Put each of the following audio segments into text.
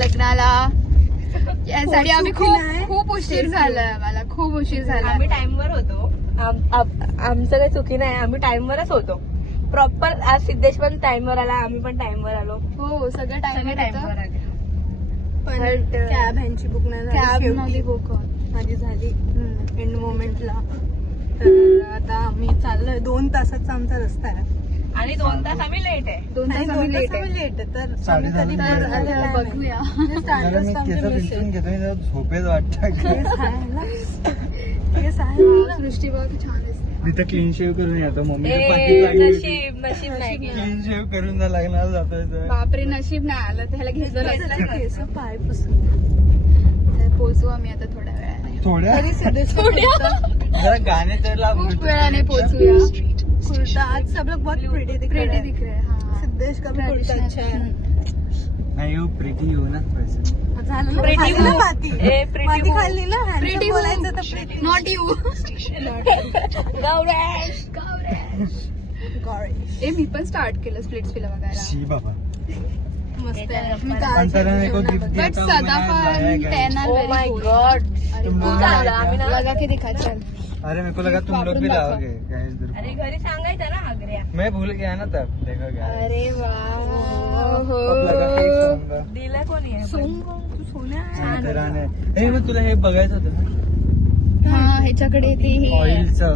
लग्नाला. यासाठी आम्ही खूप उशीर झाला. मला खूप उशीर झाला. आम्ही टाइमवर होतो. आमचं काही चुकी नाही. आम्ही टाइमवरच होतो प्रॉपर. आज सिद्धेश पण टाइमवर आला, आम्ही पण टाइमवर आलो. हो सगळं टाइमवर आले. पण कॅब ह्यांची बुक नाही झाली. कॅब नव्हती बुक माझी झाली एंड मोमेंटला. तर आता आम्ही चाललोय. 2 तासाचा आमचा रस्ता आहे आणि 2 तास आम्ही लेट आहे. 2 तास आम्ही लेट आहे. तर आम्ही कधी बघूया. झोपेत वाटत. सृष्टी बघ छान दिसते. तिथं क्लीन शेव करून येतो. मम्मी नशीब नाही. क्लीन शेव करून लग्नाला जातोय. बापरे नशीब नाही आलं. त्याला घेतलं केस पाय पुसून पोहोचू आम्ही आता थोड्या वेळाने. जरा गाणे तर लागू. खूप वेळाने पोहोचूया. कुर्ता आज सब लोग बहुत प्रिटी दिख रहे हैं. सिद्धेश का भी कुर्ता अच्छा है. नाही हो प्रीटी हो ना पैसे. झालं ना माती. माती खाल्ली ना. प्रिटी बोलायचं तर प्रिटी. Not you. गौरेश. ए मी पण स्टार्ट केलं स्प्लिट्स फिल्म बघायला. शी बाबा मस्त आहे. बट सदाफार 10 आर Oh my God. लगा के दिखा चल. अरे मेरे को लगा तुम लोग भी लाओगे. अरे घरी सांगायचं ना आग्र्या. मैं भूल गया ना तब. देखा गया. अरे वा. अब लगा के ही सोऊंगा. दिला कोणी आहे? तू सोन्या. मग तुला हे बघायचं होतं ना. हा ह्याच्याकडे ते ऑइलचं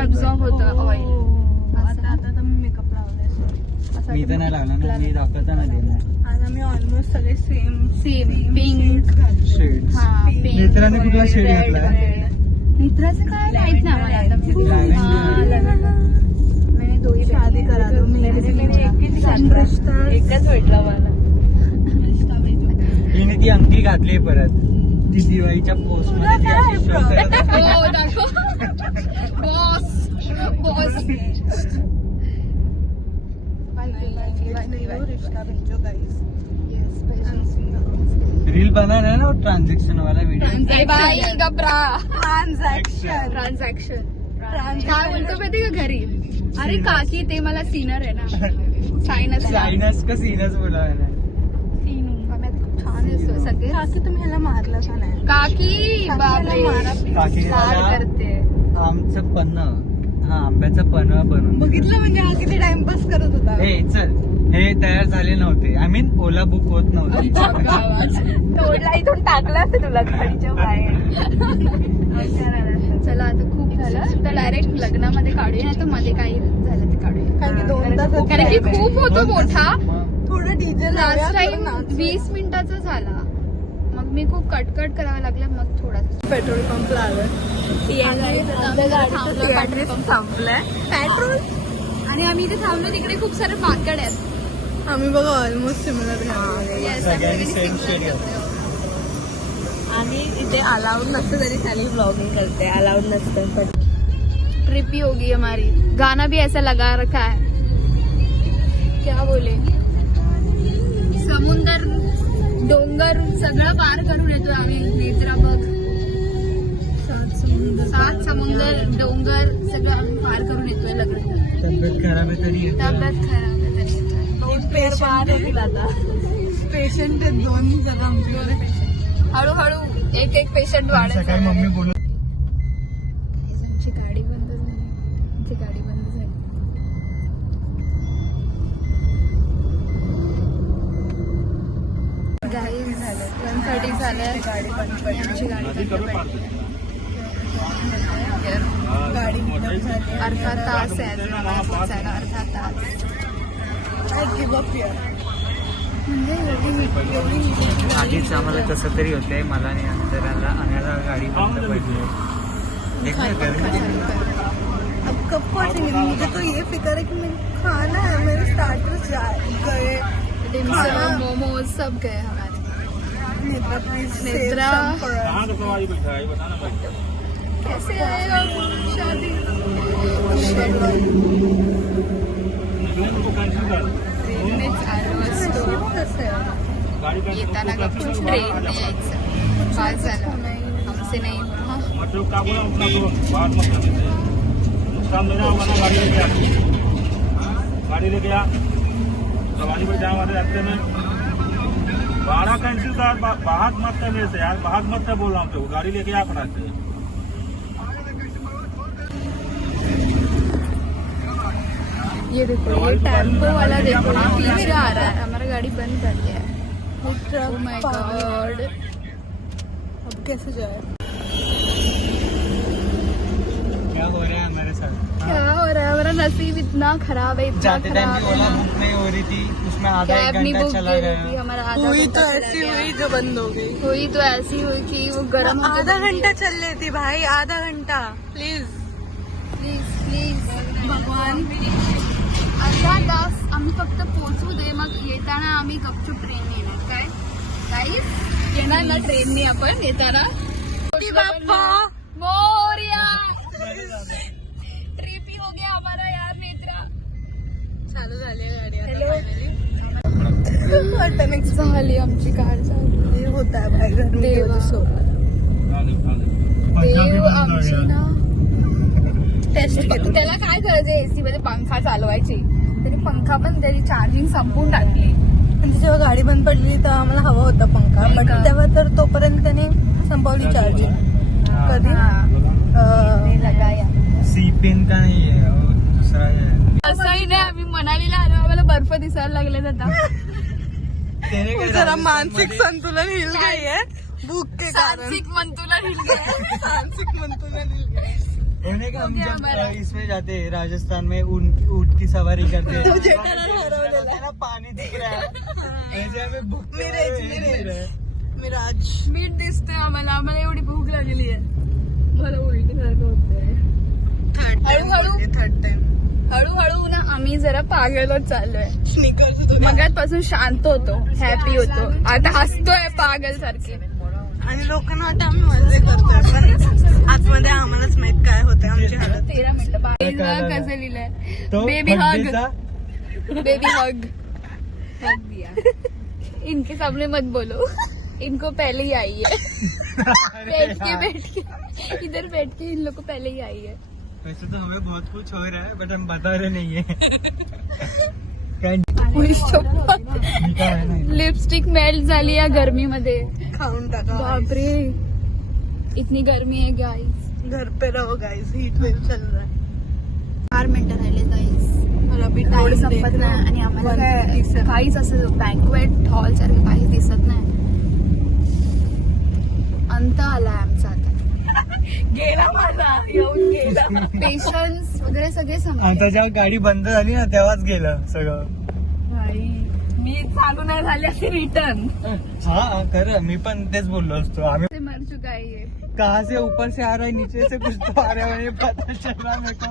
ऑब्झॉर्व होतं ऑइल. आता मी मेकअप लावलाय. मी तर नाही लागला ना. मी दाखवता ना देणार. आज आम्ही ऑलमोस्ट सगळे सेम पिंक. शेड्स. हा पिंक. मित्राने कुठला शेड घेतला. मित्राचं काय माहित नाही मला आता. मैंने दो ही शादी करा दो. एकच भेटला मला. हिने ती अंगठी घातली परत. ती दिवाळीच्या पोस्ट मध्ये ती अशी show करत होती. हो दाखव. बॉस. रील बनाना है ना वो ट्रांजेक्शन वाला वीडियो. बाई गबरा. ट्रान्झॅक्शन. काय बोलतो माहिती का घरी. अरे काकी ते मला सीनर आहे ना. सायनस सायनस का सीनस बोला है ना. छान दिसतो सगळे. काकी तुम्ही ह्याला मारलं का नाही? काकी बापरे काकी लाड करते. आमचं पन्ह. हा आंब्याचं पन्ह बनवून बघितलं म्हणजे हा किती टाइमपास करत होता. हे चल हे तयार झाले नव्हते. आय मीन ओला बुक होत नव्हती. तोडला इथून टाकला असते तुला गाडीच्या बाहेर. चला आता खूप झालं तर डायरेक्ट लग्नामध्ये काढूया नाही तर मध्ये काही झालं ते काढूया. कारण की 2 तास कारण की खूप होतो मोठा. थोडं डिझेल लास्ट टाइम 20 मिनिटाचा झाला. मग मी खूप कटकट करावं लागलं. मग थोडासा पेट्रोल पंपला आलं. पेट्रोल पंप संपलाय पेट्रोल. आणि आम्ही इथे थांबलो तिकडे खूप सारे माकड आहेत. आम्ही बघा ऑलमोस्ट सिमिलर सगळ्यांनी सेम शेड घेतला. आणि इथे अलाउड नसतं तरी खाली ब्लॉगिंग करते. अलाउड नसतं पण ट्रिप ही होगी हमारी. गाना भी ऐसा लगा रखा है. क्या बोले. समुंदर डोंगर सगळं पार करून येतो आम्ही. नेत्रा बघ. 7 समुंदर डोंगर सगळं आम्ही पार करून येतोय लग्न. तब्येत खराब आहे तरी येतो. तब्येत खराब आहे तरी येतोय. पेशंट 2 जण आमच्यावर. हळूहळू एक पेशंट वाढत. सकाळी मम्मी बोलत आमची गाडी बंद झाली. आमची गाडी बंद झाली. गाडी झालं 1:30 झालं. आमची गाडी अर्धा तास आहे अजून आम्हाला पोचायला. अर्धा तास आधीच आम्हाला कसं तरी होतंय. मला आणि अंतराला आणायला गाडी बंद पडली. अब कब पहुंचेंगे? मुझे तो ये फिक्र है कि मैं खाना है. मेरे स्टार्टर्स गए. डिम्सम मोमोज सब गए हमारे. नेत्रा कैसे आएगा शादी. ट्रेननेच आलो असतो. येताना गपचूप ट्रेनने यायचं. पास झालं आमचे नाही. गाड़ी लेके आ. गाड़ी पे जाए हमारे रास्ते में 12 कैंसिल का बाहर मत करने से यार, बाहर मत कर बोल रहा हूँ तो गाड़ी लेके आ खड़ा से। ये देखो ये टेम्पो वाला देखो ना पीछे आ रहा है, हमारा गाड़ी बंद कर दिया है। Oh my God, अब कैसे जाए? क्या हो रहा है हमारे साथ? क्या हो रहा है? हमारा नसीब इतना खराब है, इतना जाते टाइम खराब भी ओला है। बुक नहीं हो रही थी, उसमें आधा एक कैब नहीं घंटा बुक चला दे रही थी, गया। हमारा आधा हुई घंटा तो चला ऐसी गया। हुई जो बंद हो गई। हुई तो ऐसी हुई कि वो गर्म होके आधा बंद घंटा हुई। चल लेती भाई, आधा घंटा प्लीज प्लीज प्लीज भगवान। अर्धा तास आम्ही फक्त पोहोचू दे, मग येताना आम्ही गपचूप ट्रेनने येणार. काय काहीच येणार ना ट्रेनने आपण येताना. बाप्पा मोरया ट्रिप ही हो गया हमारा यार मित्रा. चालू झाली गाडी Hello. झाली आमची कार चालू. होत आहे भाई घर देवा. देव आमची ना टेस्ट त्याला काय करायचं एसी मध्ये पंखा चालवायची, त्याने पंखा पण त्याची चार्जिंग संपून टाकली. म्हणजे जेव्हा गाडी बंद पडली तर आम्हाला हवा होता पंखा, पण तेव्हा तर तोपर्यंत त्याने संपवली चार्जिंग. कधी हे लगाया. सी पिन का नाही आहे, दुसरा आहे. असंही नाही, आम्ही मनालीला आलो, आम्हाला बर्फ दिसायला लागले आता. त्याने काय जरा झालं, मानसिक संतुलन हिल गई है भूख के कारण. मानसिक मंतुलन हिल गया. मानसिक संतुलन हिल गया. उन्हें का हम हो गया जब हमारा. इसमें जाते हैं राजस्थान में, ऊँट की सवारी करते हैं, तुझे डर हरवलेला आहे. ना पानी दिख रहा है, ऐसे हमें भूख मिराज. मिराज मीठ दिसतंय आम्हाला, आम्हाला एवढी भूक लागलेली आहे. मला उलटी सारखं होतंय. हळूहळू. थर्ड टाइम हळूहळू ना आम्ही जरा पागलच चाललोय. स्निकर्स मगाचपासून शांत होतो, हॅपी होतो, आता हसतोय पागल सारखे. आणि लोकांना वाटतं आम्ही मजे करतोय, पण आतमध्ये आम्हालाच माहित काय होतंय आमची हालत. 13 मिनिटं कसं लिहिलंय, तो बेबी हग, बर्थडे बेबी हग. इनके सामने मत बोलो, इनको पहले ही आई है. बैठ के इधर बैठ के इन लोग को पहले ही आई है. वैसे तो हमें बहुत कुछ हो रहा है, बट हम बता रहे नहीं है. लिपस्टिक मेल्ट झाली या गर्मीमध्ये. खाऊन टाका. बापरे, इतनी गर्मी है गाइस. घर पे रहो गाइस, हीट वेव चल रहा है. 4 मिनिटं राहिले गाइस, और अभी एवढं टाइम संपत नाही आणि आम्हाला काय 1:37. काहीच असं बँकवेट हॉल सारखं काहीच दिसत नाही. अंत आलाय आमचा आता. गेला माझा, येऊन गेला. पेशन्स वगैरे सगळे संपले. आता जेव्हा गाडी बंद झाली ना तेव्हाच गेलं सगळं. मी चालू नाही झाली अशी रिटर्न. हा खरं, मी पण तेच बोललो असतो. आम्ही ते मर चुका है ये. कहाँ से ऊपर से आ रहा है, नीचे से कुछ तो आ रहा है, मुझे पता चल रहा मेरे को.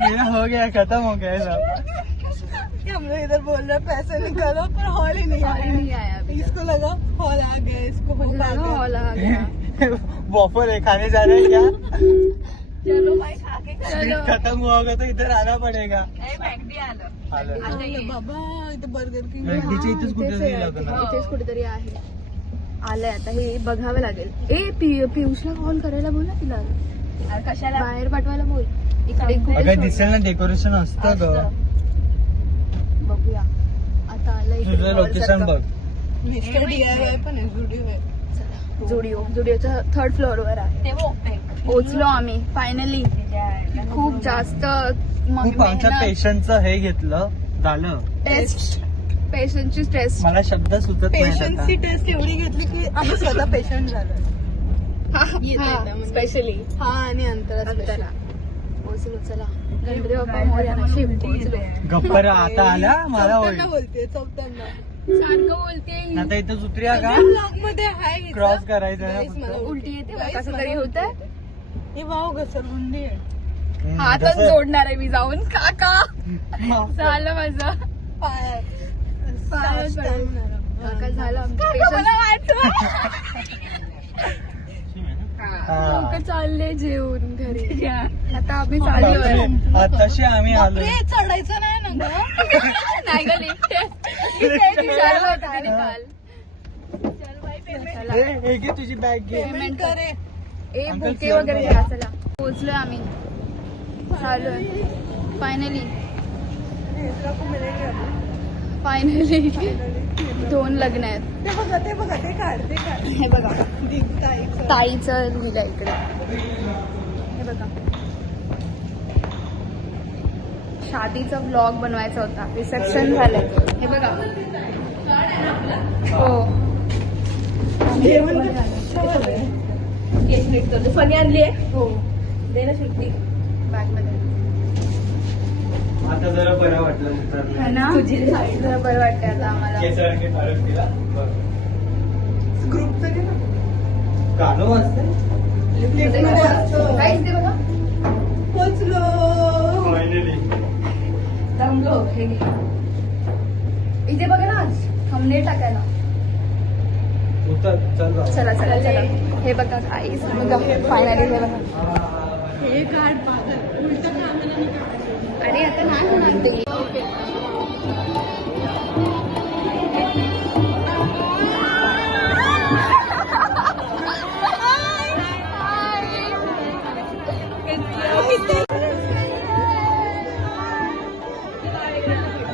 मेरा हो गया, खत्म हो गया सब. हम लोग इधर बोल रहे हैं पैसे निकालो, पर हॉल ही नहीं हॉल ही आया. नहीं आया अभी. इसको लगा हॉल आ गया, इसको मुझे भूख आ लगा गया. हॉल आ गया. वॉफर है, खाने जा रहे हैं क्या? चलो भाई खा के चलो. खत्म हुआ होगा तो इधर आना पडेगा. मॅगडी आलं. आलं. अरे बाबा इथं बर्गर किंग. मॅगडीच्या इथेच कुठे इथेच गेलं आहे. होतं ना? इथेच कुठेतरी आहे. आलंय आता, हे बघावं लागेल. पियुषला कॉल करायला बोल ना तिला, कशाला बाहेर पाठवायला बोल. इकडे अगं कुठे दिसेल ना, डेकोरेशन असतं ग. बघूया. आता आलंय तुझं लोकेशन बघ. मिस्टर DIY पण आहे, जुडिओ आहे. जुडिओच्या 3rd फ्लोअरवर आहे. पोहोचलो आम्ही फायनली. खूप जास्त खूप आमच्या पेशंटचं हे घेतलं, झालं. टेस्ट, पेशंटची टेस्ट. मला शब्द सुचत नाही पेशंटची टेस्ट एवढी घेतली की आम्ही स्वतः पेशंट झालो. स्पेशली हा आणि अंतरा अंतरा. पोहोचलो, चला. गणपती बाप्पा मोरया. नशीब पोहोचलो. गप्पर आता आल्या मला होईल. चौथ्यांदा बोलते चौथ्यांदा. सारखं बोलते. आता इथं उतरूया का? ब्लॉग मध्ये आहे हिचं. क्रॉस करायचं आहे Guys, ना मला फक्त. उलटी येते बा, Guys, कसं मला तरी होतंय. हे वाव घसरगुंडी आहे. हातच तसं- जोडणार आहे मी जाऊन. काका झालं माझं. पायात. पायात पडून. काका झालं आमचं लोक चालले जेवून घरी. आता आम्ही चाललोय. तसे आम्ही आलो. बापरे, चढायचं नाही ना ग. नाही ग लिफ्ट विचारलं होतं तिने काल. चला. हे घे तुझी बॅग घे. पेमेंट करे. ए अंकल बुके floor वगैरे वर द्या. चला पोहोचलोय आम्ही. चाललोय फायनली. फायनली 2 लग्न आहेत. ते बघा ते काढ हे बघा दीपताईचं. ताईचं लिहिलं इकडे. हे बघा शादीचा व्लॉग बनवायचा होता. रिसेप्शन झालंय. हे बघा. हो जेवण केक नीट करतो. फनी आणली आहे. हो दे ना सुट्टी. बॅगमध्ये आता जरा बरं वाटलं उतरलं. है ना. जरा बरं वाटतंय आता आम्हाला. केसारखे फरक दिला. ग्रुपचं घे ना. गाणं वाजतंय. काहीच ते बघा. पोचलो. फायनली दमलो. हे घे. इथे बघा ना आज थंबनेल टाकायला. उतर चल जाऊ. चला चला चला. हे बघा काहीच बघा फायनली. हे बघा. हे काढ पागल. उलटं कामाला नाही काढायचं. अरे आता नाही होणार ते.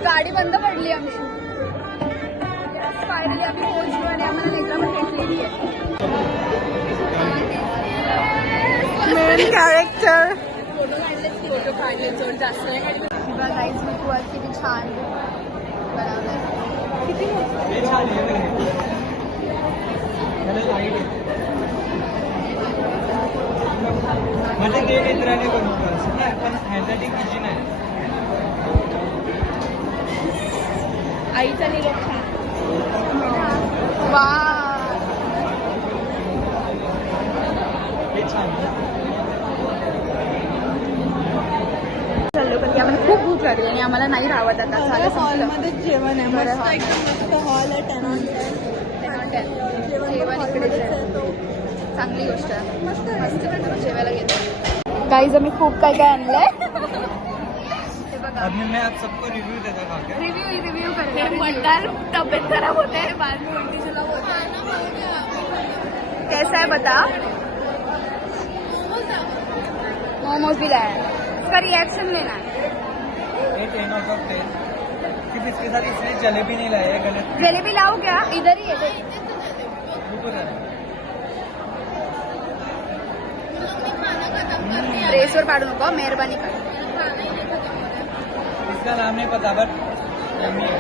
गाडी बंद पडली आमची. फायनली आम्ही पोहोचलो आणि आम्हाला लेकरं पण भेटलेली आहे. Main character. फोटो काढले जोर जास्त नाही काढले. किंवा काहीच नको आज किती छान बनवलंय. हे छान आहे. त्याला लाईट आहे. म्हणजे गेट इंद्राने बनवलं असं ना. पण हँडरायटिंग किचन आहे. आईचा निरोप छान. वा हे छान आहे. चाललो कारण की आम्हाला खूप भूक लागली आणि आम्हाला नाही राहत आता. झालं संपलं. हॉलमध्येच जेवण आहे. बरं, मस्त हॉल. एकदम मस्त हॉल आहे. 10 on 10. जेवण इकडेच आहे. तो चांगली गोष्ट आहे. मस्त मस्त जेवायला घेतो. गाईज आम्ही खूप काय काय आणलंय. हे बघा अभी मैं आप सबको रिव्यू देता था क्या? रिव्ह्यू करते. म्हणणार तब्येत खराब होते. बाद में उल्टी जुलाब होता है. कैसा है बता. मोमोज भी लाया है. इसका रिएक्शन लेना है. 10 out of 10. क्योंकि इसके साथ इसने जलेबी नहीं लाया है. गलत जलेबी लाओ क्या. इधर ही है. ऊपर है. ड्रेसवर पाडू नको मेहरबानी कर. इसका नाम नहीं पता बट यम्मी है.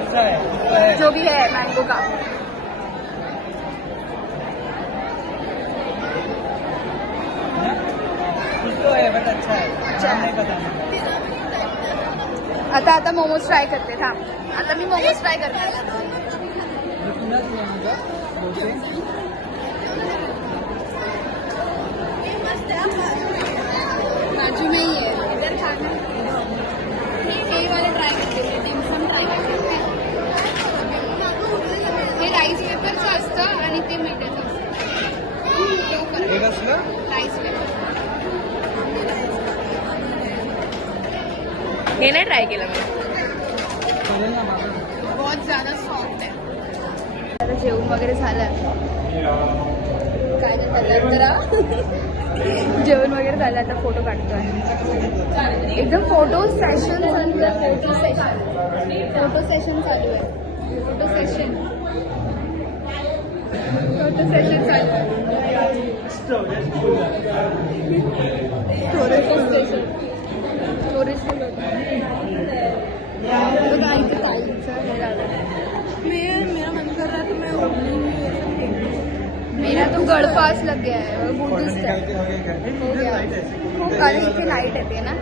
अच्छा है. उसका है. जो भी है मैंगो का. कुछ तो है बट अच्छा है. अच्छा नाम नहीं पता. आता मोमोज ट्राय करते. थांब. आता मी मोमोज ट्राय करणार. बाजू में ही है. इधर खाना. हे वाले ट्राय करते. डिमसम ट्राय करते. हे राईस पेपरचं असतं आणि ते मैद्याचं असतं. हे कसलं? Rice paper. हे नाही ट्राय केलं मी. चालेल ना माझं. बहुत ज्यादा सॉफ्ट आहे. आता जेवण वगैरे झालं. काय झालं जरा जेवण वगैरे झालं. आता फोटो काढतोय. एकदम फोटो सेशन चालू आहे. फोटो सेशन चालू आहे. फोटो सेशन चालू आहे. स्टोरेज मेरा मन कर रहा है तो मैं उड़ने मेरा तो गळफास लग गया है. फोटो बुद्धिस्ट निकाल है. के हो गया क्या? हो गया. लाइट ऐसे. कारण इथे लाईट येते ना.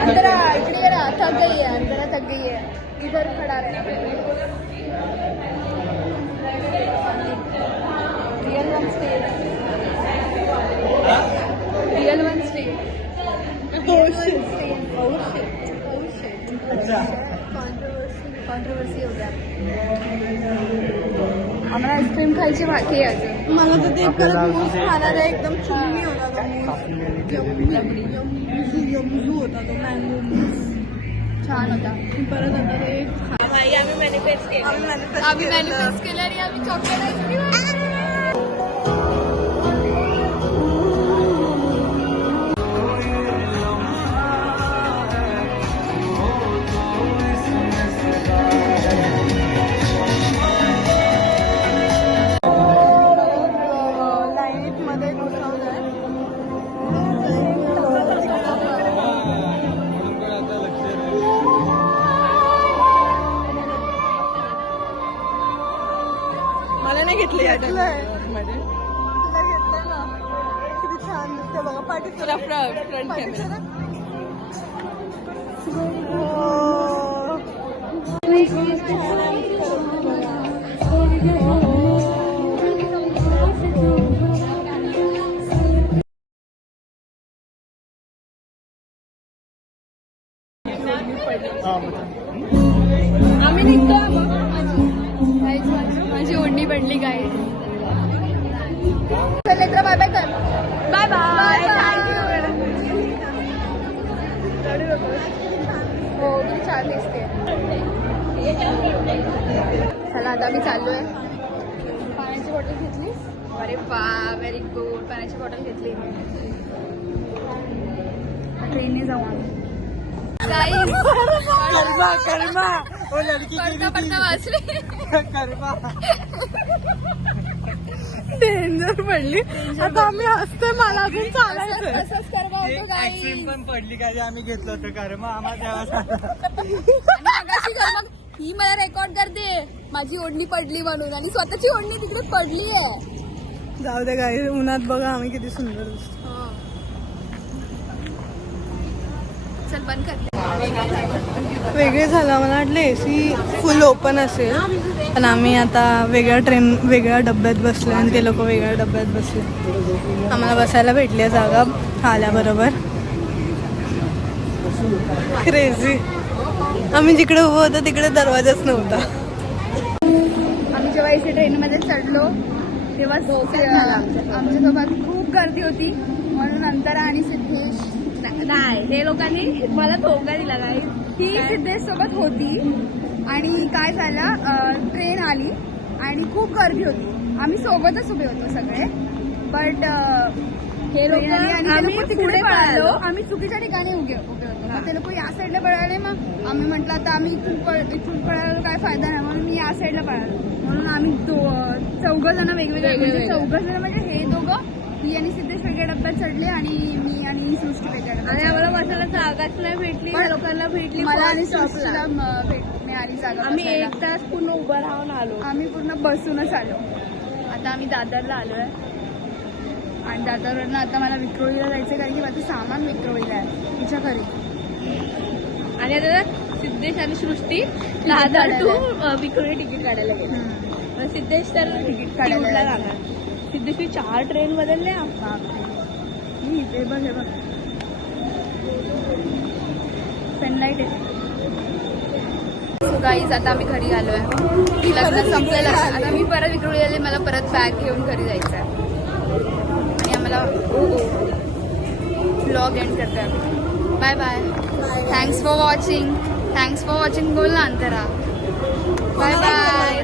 अंतरा अंतरा इकडे ये ना. थक गई है. अंतरा थक गई है. इधर खड़ा रहना. Real one stay. Real one stay. अच्छा. कॉन्ट्रोवर्सी हो गया. आम्हाला आईस्क्रीम खायची बाकी आहे अजून. मला तर ते परत मूस खाणार आहे. एकदम चुम्मी होता तो मूस. यम्मू होता तो मँगो मूस. छान होता. परत आता ते आम्ही मॅनिफेस्ट केलं. आम्ही मॅनिफेस्ट केलं आणि आम्ही चॉकलेट आईस्क्रीम. घेतलंय तुला घेतलंय ना किती छान दिसते बघा पाठी फ्रंट कॅमेरा आम्ही निघतो माझी ओढणी पडली काय चल बाय बाय कर बाय बाय हो किती छान दिसते चला आता आम्ही चाललोय पाण्याची बॉटल घेतली अरे वा व्हेरी गुड पाण्याची बॉटल घेतली ट्रेनने जाऊ आम्ही डेंजर पडली आता आम्ही हसतोय मला अजून चालायचंय असंच करवा होतो आईस्क्रीम पण पडली काय आम्ही घेतलं होतं कारण मग आम्हाला मग ही मला रेकॉर्ड करते माझी ओढणी पडली म्हणून आणि स्वतःची ओढणी तिकडे पडली आहे जाऊ दे गाई उन्हात बघा आम्ही किती सुंदर दिसतो चल बंद करते वेगळे झालं मला वाटलं एसी फुल ओपन असेल पण आम्ही आता वेगळ्या डब्यात बसलो आणि ते लोक वेगळ्या डब्यात बसले आम्हाला बसायला भेटली जागा आल्याबरोबर क्रेझी आम्ही जिकडे उभं होतो तिकडे दरवाजाच नव्हता आम्ही जेव्हा एसी ट्रेनमध्ये चढलो तेव्हा आमच्यासोबत खूप गर्दी होती म्हणून अंतरा आणि सिद्धेश नाही ते लोकांनी मला धोका दिला नाही ती सिद्धेश सोबत होती आणि काय झालं ट्रेन आली आणि खूप गर्दी होती आम्ही सोबतच उभे होतो सगळे बट हे लोक आम्ही तिकडे पळालो आम्ही चुकीच्या ठिकाणी उभे होतो मग ते लोक या साईडला पळाले मग आम्ही म्हटलं आता आम्ही इथून पळालो काय फायदा नाही म्हणून मी या साईडला पळालो म्हणून आम्ही 4 जण वेगवेगळे 4 जण म्हणजे हे दोघं मी आणि सिद्धेश वेगळ्या डब्यात चढले आणि मी आणि सृष्टी वेगळ्या डब्यात आणि आम्हाला बसायला जागाच नाही भेटली लोकांना भेटली मला आणि सृष्टीला मिळाली जागा आम्ही 1 तास पूर्ण उभं राहून आलो आम्ही पूर्ण बसूनच आलो आता आम्ही दादरला आलोय आणि दादरवरनं आता मला विक्रोळीला जायचं कारण की माझं सामान विक्रोळीला आहे तिच्या घरी आणि आता सिद्धेश आणि सृष्टी दादर टू विक्रोळी तिकीट काढायला गेले सिद्धेश तर तिकीट काढायला जाणार सिद्धेशची 4 ट्रेन बदलल्या हे बघ हे बघ पेनलाईट आहे गाईज आता आम्ही घरी आलोय लग्न संपलेलं आता मी परत विक्रोळी आले मला परत बॅग घेऊन घरी जायचं आहे आणि आम्हाला व्लॉग एंड करतोय bye bye thanks for watching बोल ना अंतरा बाय बाय